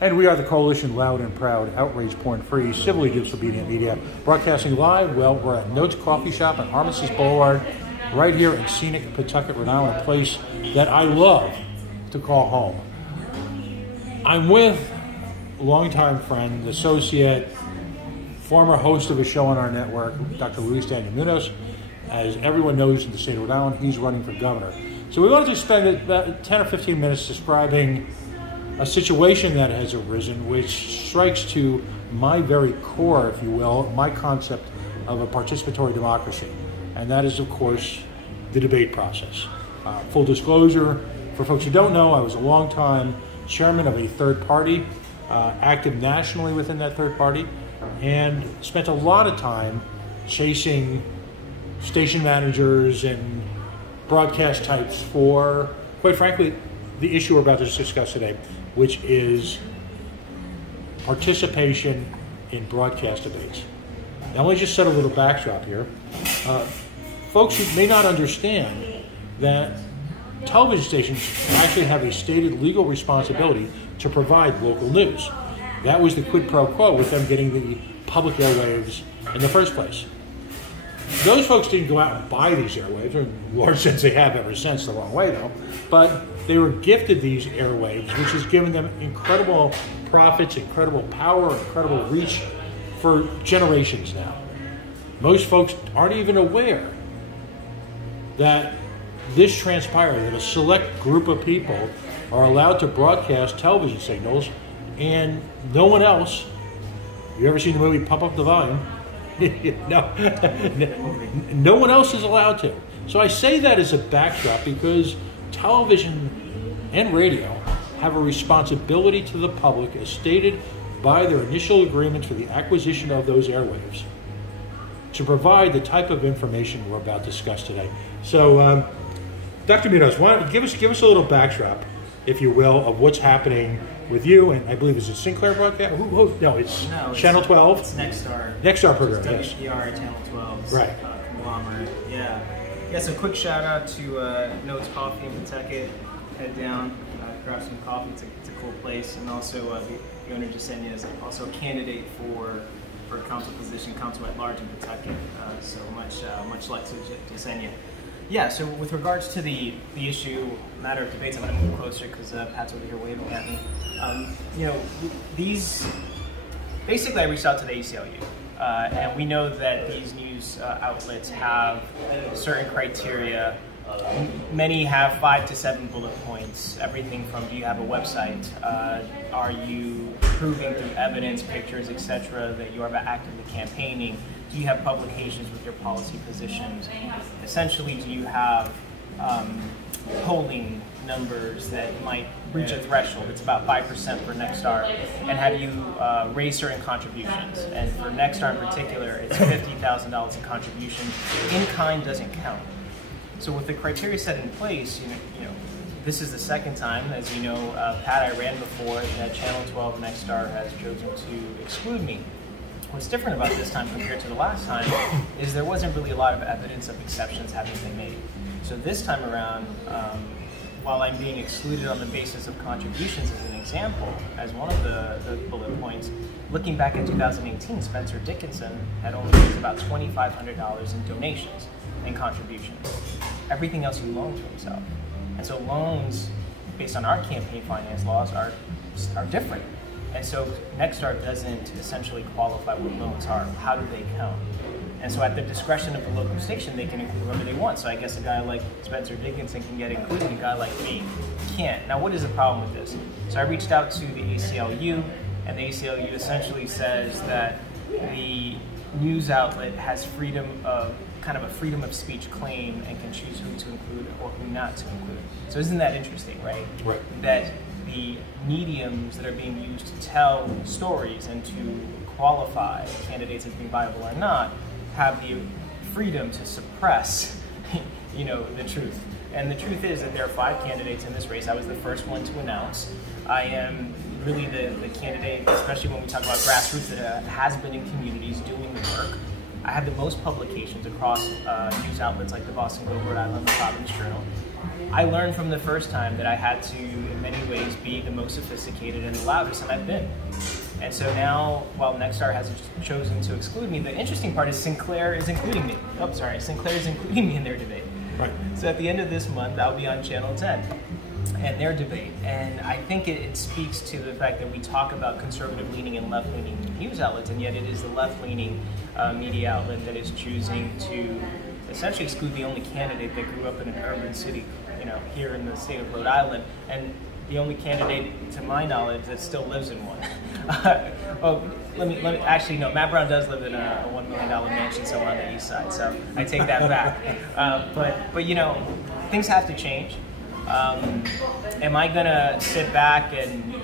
And we are the coalition, loud and proud, outrage porn-free, civilly disobedient media, broadcasting live. Well, we're at Notes Coffee Shop on Armistice Boulevard, right here in scenic Pawtucket, Rhode Island, a place that I love to call home. I'm with a longtime friend, associate, former host of a show on our network, Dr. Daniel Munoz. As everyone knows in the state of Rhode Island, he's running for governor. So we wanted to spend about 10 or 15 minutes describing a situation that has arisen, which strikes to my very core, if you will, my concept of a participatory democracy. And that is, of course, the debate process. Full disclosure, for folks who don't know, I was a long-time chairman of a third party, active nationally within that third party, and spent a lot of time chasing station managers and broadcast types for, quite frankly, the issue we're about to discuss today, which is participation in broadcast debates. Now, let me just set a little backdrop here. Folks who may not understand that television stations actually have a stated legal responsibility to provide local news. That was the quid pro quo with them getting the public airwaves in the first place. Those folks didn't go out and buy these airwaves, or in a large sense they have ever since, the wrong way though, but they were gifted these airwaves, which has given them incredible profits, incredible power, incredible reach for generations now. Most folks aren't even aware that this transpired, that a select group of people are allowed to broadcast television signals and no one else. You ever seen the movie Pump Up the Volume? No one else is allowed to. So I say that as a backdrop because television and radio have a responsibility to the public as stated by their initial agreement for the acquisition of those airwaves to provide the type of information we're about to discuss today. So, Dr. Munoz, why don't give us a little backdrop, if you will, of what's happening with you, and I believe it's a Sinclair broadcast? No, it's Channel 12. It's Nextar. Nextar program, yes. WPRI Channel 12's right. Conglomerate. Yeah, so quick shout out to Notes Coffee in Pawtucket. Head down, grab some coffee. It's a cool place. And also, the owner Jasenia is also a candidate for a council position, council at large in Pawtucket. So much like Jasenia. Yeah, so with regards to the matter of debates, I'm going to move closer because Pat's over here waving at me. Basically I reached out to the ACLU, and we know that these news outlets have certain criteria. Many have 5 to 7 bullet points, everything from do you have a website, are you proving through evidence, pictures, etc. that you are actively campaigning, do you have publications with your policy positions, essentially do you have polling numbers that might reach a threshold. It's about 5% for Nextar, and have you raised certain contributions, and for Nextar in particular it's $50,000 in contributions. In kind doesn't count. So with the criteria set in place, you know, this is the second time, as you know, Pat, I ran before that Channel 12 Nextar has chosen to exclude me. What's different about this time compared to the last time is there wasn't really a lot of evidence of exceptions having been made. So this time around, while I'm being excluded on the basis of contributions as an example, as one of the bullet points, looking back at 2018, Spencer Dickinson had only raised about $2,500 in donations and contributions. Everything else he loaned to himself. And so loans, based on our campaign finance laws, are different. And so Nextar doesn't essentially qualify what loans are. How do they count? And so at the discretion of the local station, they can include whoever they want. So I guess a guy like Spencer Dickinson can get included, a guy like me can't. Now, what is the problem with this? So I reached out to the ACLU, and the ACLU essentially says that the news outlet has freedom of, kind of a freedom of speech claim and can choose who to include or who not to include. So isn't that interesting, right? Right. That the mediums that are being used to tell stories and to qualify candidates as being viable or not have the freedom to suppress, the truth. And the truth is that there are 5 candidates in this race. I was the first one to announce. I am really the candidate, especially when we talk about grassroots, that has been in communities doing the work. I have the most publications across news outlets like the Boston Globe, Rhode Island, the Providence Journal. I learned from the first time that I had to, in many ways, be the most sophisticated and the loudest, and I've been. And so now, while Nextar has chosen to exclude me, the interesting part is Sinclair is including me. Oh, sorry, Sinclair is including me in their debate. Right. So at the end of this month, I'll be on Channel 10 and their debate. And I think it speaks to the fact that we talk about conservative-leaning and left-leaning news outlets, and yet it is the left-leaning media outlet that is choosing to essentially exclude the only candidate that grew up in an urban city, here in the state of Rhode Island, and the only candidate, to my knowledge, that still lives in one. Actually, no, Matt Brown does live in a $1 million mansion somewhere on the east side, so I take that back. But things have to change. Am I gonna sit back and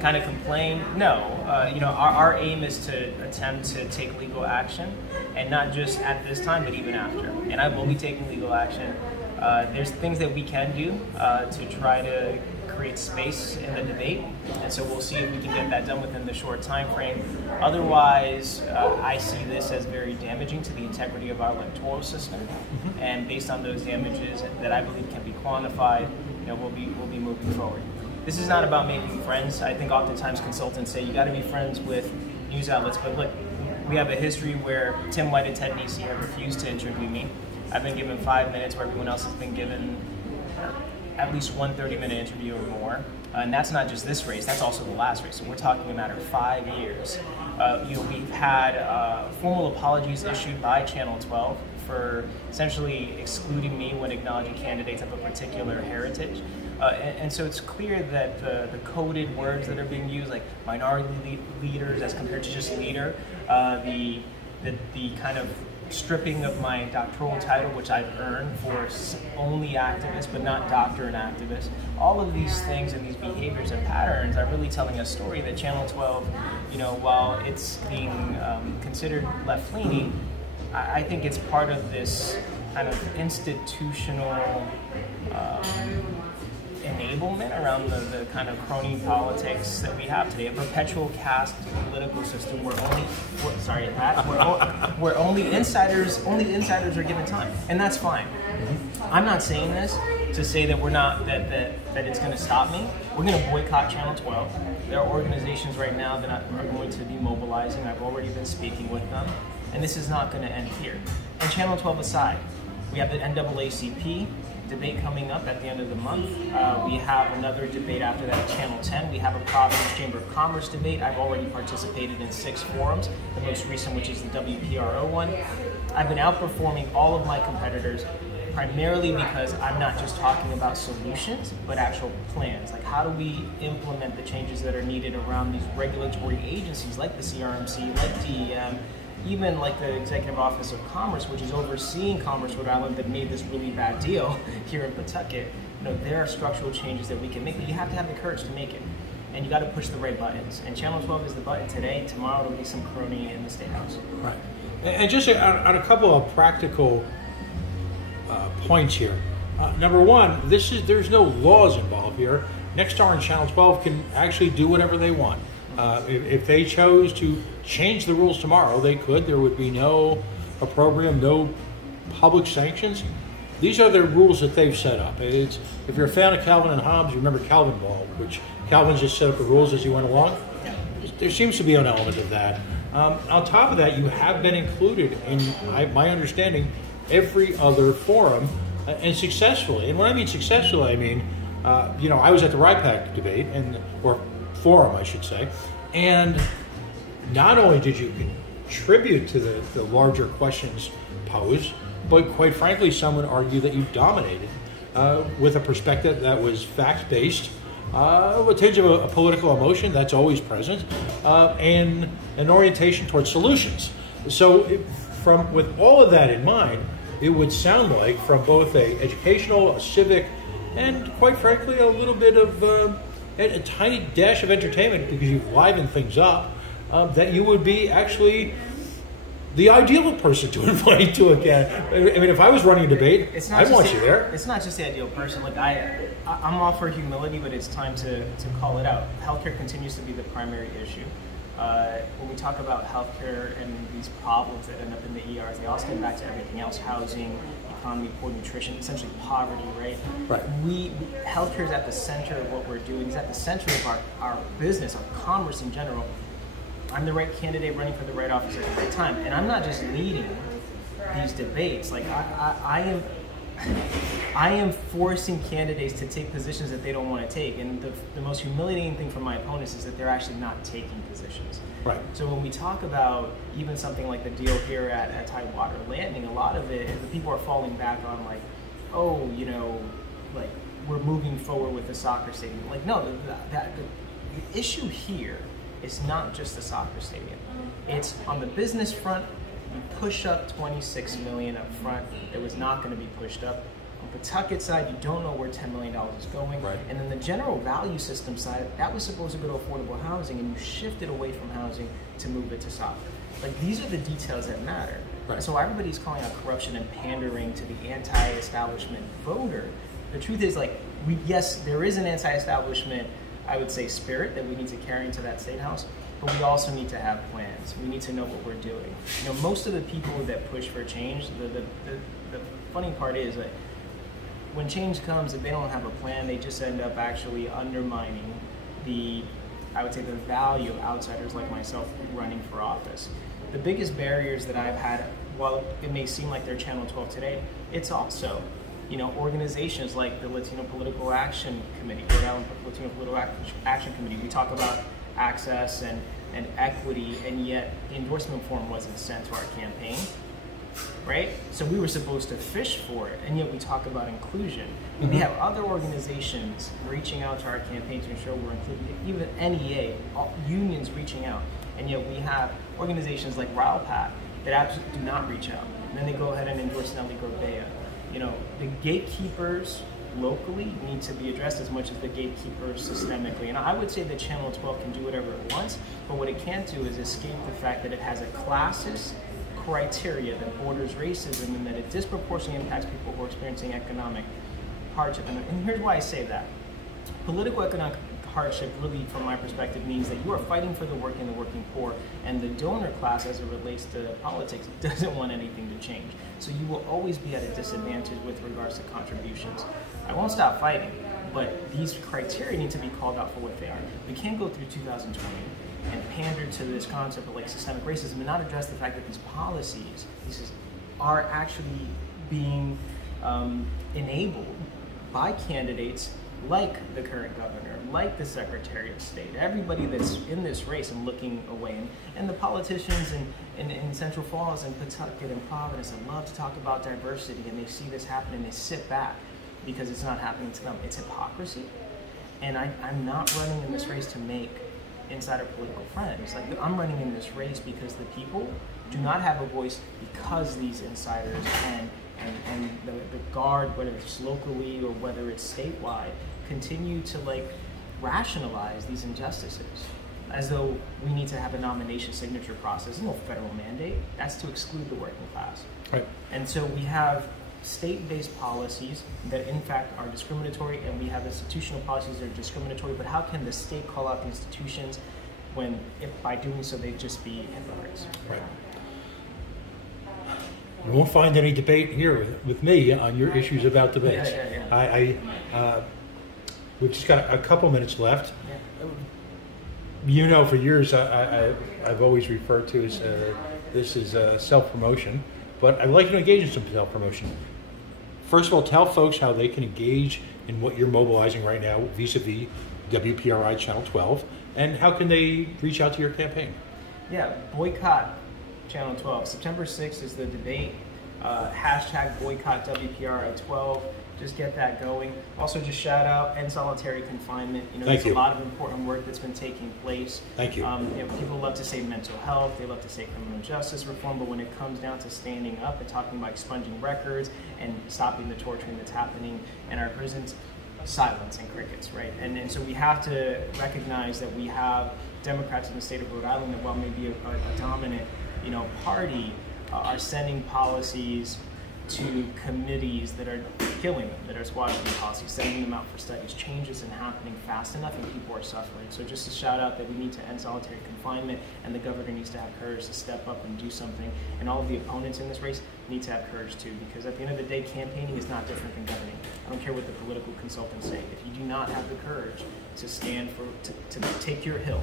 kind of complain? No. Our aim is to attempt to take legal action, and not just at this time, but even after. And I will be taking legal action. There's things that we can do to try to create space in the debate, and so we'll see if we can get that done within the short time frame. Otherwise, I see this as very damaging to the integrity of our electoral system, and based on those damages that I believe can be quantified, we'll be moving forward. This is not about making friends. I think oftentimes consultants say you got to be friends with news outlets, but look, we have a history where Tim White and Ted Nesi have refused to interview me. I've been given 5 minutes where everyone else has been given at least one 30-minute interview or more. And that's not just this race, that's also the last race. So we're talking a matter of 5 years. We've had formal apologies issued by Channel 12 for essentially excluding me when acknowledging candidates of a particular heritage. And so it's clear that the coded words that are being used, like minority leaders as compared to just leader, the kind of stripping of my doctoral title, which I've earned for only activist, but not doctor and activist. All of these things and these behaviors and patterns are really telling a story that Channel 12, while it's being considered left-leaning, I think it's part of this kind of institutional enablement around the kind of crony politics that we have today, a perpetual caste political system where only insiders are given time, and that's fine. I'm not saying this to say that we're not that it's going to stop me. We're going to boycott Channel 12. There are organizations right now that are going to be mobilizing. I've already been speaking with them, and this is not going to end here. And Channel 12 aside, we have the NAACP debate coming up at the end of the month. We have another debate after that at Channel 10. We have a Providence Chamber of Commerce debate. I've already participated in 6 forums, the most recent, which is the WPRO one. I've been outperforming all of my competitors, primarily because I'm not just talking about solutions, but actual plans. Like, how do we implement the changes that are needed around these regulatory agencies like the CRMC, like DEM, even like the Executive Office of Commerce, which is overseeing Commerce Rhode Island, that made this really bad deal here in Pawtucket. There are structural changes that we can make, but you have to have the courage to make it. And you got to push the right buttons. And Channel 12 is the button today. Tomorrow it'll be some crony in the State House. Right. And just on a couple of practical points here. Number one, there's no laws involved here. Nextar and Channel 12 can actually do whatever they want. If they chose to change the rules tomorrow, they could. There would be no opprobrium, no public sanctions. These are the rules that they've set up. If you're a fan of Calvin and Hobbes, you remember Calvin Ball, which Calvin just set up the rules as he went along. There seems to be an element of that. On top of that, you have been included in, my understanding, every other forum, and successfully. And when I mean successfully, I mean, I was at the RIPAC debate, or forum, I should say, and not only did you contribute to the larger questions posed, but quite frankly, some would argue that you dominated with a perspective that was fact-based, a tinge of a political emotion that's always present, and an orientation towards solutions. So with all of that in mind, it would sound like from both a educational, a civic, and quite frankly, a little bit of a tiny dash of entertainment, because you've livened things up, that you would be actually the ideal person to invite to a candidate. I mean, if I was running a debate, I'd want you there. It's not just the ideal person. Like I'm all for humility, but it's time to call it out. Healthcare continues to be the primary issue. when we talk about healthcare and these problems that end up in the ERs, they also get back to everything else: housing, economy, poor nutrition, essentially poverty, right? Right. Healthcare is at the center of what we're doing. It's at the center of our business, our commerce in general. I'm the right candidate running for the right office at the right time, and I'm not just leading these debates. Like I am forcing candidates to take positions that they don't want to take, and the most humiliating thing for my opponents is that they're actually not taking positions. Right. So when we talk about even something like the deal here at Tidewater Landing, a lot of it, the people are falling back on like, oh, you know, like we're moving forward with the soccer stadium. Like, no, the issue here is not just the soccer stadium. It's on the business front. You push up $26 million up front that was not going to be pushed up. On Pawtucket side, you don't know where $10 million is going. Right. And then the general value system side, that was supposed to go to affordable housing, and you shifted away from housing to move it to soccer. Like, these are the details that matter. Right. So everybody's calling out corruption and pandering to the anti-establishment voter. The truth is, like, yes, there is an anti-establishment, I would say, spirit that we need to carry into that state house, but we also need to have plans. We need to know what we're doing. You know, most of the people that push for change, the funny part is that when change comes, if they don't have a plan, they just end up actually undermining I would say, the value of outsiders like myself running for office. The biggest barriers that I've had, while it may seem like they're Channel 12 today, it's also, you know, organizations like the Latino Political Action Committee, Rhode Island Latino Political Action Committee. We talk about access and equity, and yet the endorsement form wasn't sent to our campaign, right? So we were supposed to fish for it, and yet we talk about inclusion. Mm-hmm. We have other organizations reaching out to our campaign to ensure we're included, even NEA, unions reaching out, and yet we have organizations like RILPAC that absolutely do not reach out. And then they go ahead and endorse Nelly Gorbea. You know, the gatekeepers locally need to be addressed as much as the gatekeepers systemically. And I would say that Channel 12 can do whatever it wants, but what it can't do is escape the fact that it has a classist criteria that borders racism and that it disproportionately impacts people who are experiencing economic hardship. And here's why I say that. Political economic hardship really, from my perspective, means that you are fighting for the working and the working poor, and the donor class, as it relates to politics, doesn't want anything to change. So you will always be at a disadvantage with regards to contributions. I won't stop fighting, but these criteria need to be called out for what they are. We can't go through 2020 and pander to this concept of like systemic racism and not address the fact that these policies are actually being enabled by candidates like the current governor, like the Secretary of State, everybody that's in this race and looking away. And the politicians in Central Falls and Pawtucket and Providence that love to talk about diversity, and they see this happen and they sit back because it's not happening to them. It's hypocrisy. And I'm not running in this race to make insider political friends. Like, I'm running in this race because the people do not have a voice, because these insiders and the guard, whether it's locally or whether it's statewide, continue to like rationalize these injustices as though we need to have a nomination signature process. There's no federal mandate. That's to exclude the working class. Right. And so we have state-based policies that in fact are discriminatory, and we have institutional policies that are discriminatory, but how can the state call out the institutions when, if by doing so, they'd just be hypocrites? Right. You won't find any debate here with me on your issues about debates. Yeah. We've just got a couple minutes left. Yeah. You know, for years I've always referred to as this is self-promotion, but I'd like you to engage in some self-promotion. First of all, tell folks how they can engage in what you're mobilizing right now vis-a-vis WPRI Channel 12, and how can they reach out to your campaign? Yeah, boycott Channel 12. September 6th is the debate. Hashtag boycott WPRI 12. Just get that going. Also, just shout out End Solitary Confinement. You know, there's a lot of important work that's been taking place. Thank you. You know, people love to say mental health. They love to say criminal justice reform. But when it comes down to standing up and talking about expunging records and stopping the torturing that's happening in our prisons, silence and crickets, right? And so we have to recognize that we have Democrats in the state of Rhode Island that, while maybe a dominant, you know, party, are sending policies to committees that are killing them, that are squashing the policy, sending them out for studies. Change isn't happening fast enough and people are suffering. So just a shout out that we need to end solitary confinement, and the governor needs to have courage to step up and do something. And all of the opponents in this race need to have courage too, because at the end of the day, campaigning is not different than governing. I don't care what the political consultants say. If you do not have the courage to stand for, to take your hill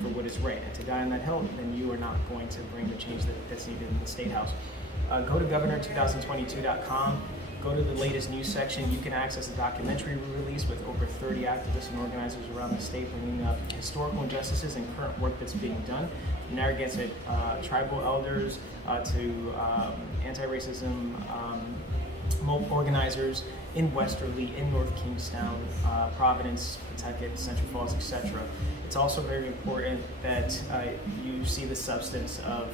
for what is right and to die on that hill, then you are not going to bring the change that's needed in the State House. Go to governor2022.com. Go to the latest news section. You can access a documentary we released with over 30 activists and organizers around the state bringing up historical injustices and current work that's being done. From Narragansett tribal elders to anti-racism organizers in Westerly, in North Kingstown, Providence, Pawtucket, Central Falls, etc. It's also very important that you see the substance of,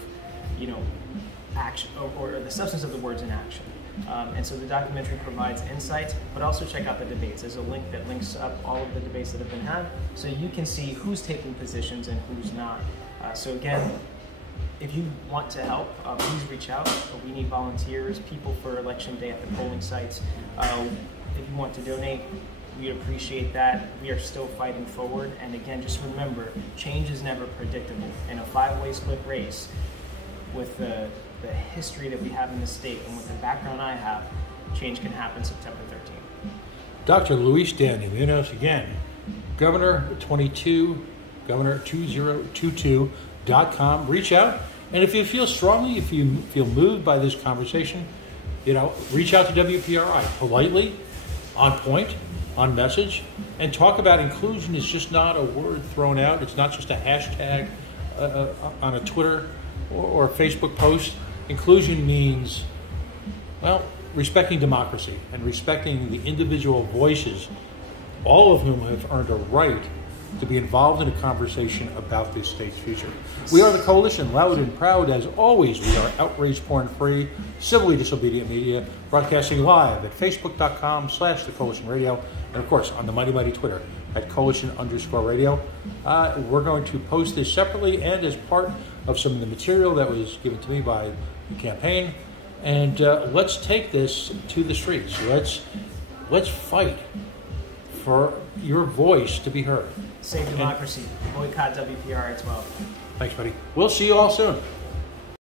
action, or the substance of the words in action. And so the documentary provides insights, but also check out the debates. There's a link that links up all of the debates that have been had, so you can see who's taking positions and who's not. So again, if you want to help, please reach out. We need volunteers, people for election day at the polling sites. If you want to donate, we appreciate that. We are still fighting forward. And again, just remember, change is never predictable. In a five-way split race, with the history that we have in the state and with the background I have, change can happen September 13th. Dr. Luis Daniel Munoz, again, Governor22, Governor2022.com. Reach out, and if you feel strongly, if you feel moved by this conversation, reach out to WPRI politely, on point, on message, and talk about inclusion. Is just not a word thrown out. It's not just a hashtag on a Twitter or a Facebook post. Inclusion means, respecting democracy and respecting the individual voices, all of whom have earned a right to be involved in a conversation about this state's future. We are the Coalition, loud and proud. As always, we are outrage porn-free, civilly disobedient media, broadcasting live at facebook.com/The Coalition Radio, and of course on the mighty Twitter at Coalition_radio. We're going to post this separately and as part of some of the material that was given to me by the campaign. And let's take this to the streets. Let's fight for your voice to be heard. Save democracy. Boycott WPRI 12. Thanks, buddy. We'll see you all soon.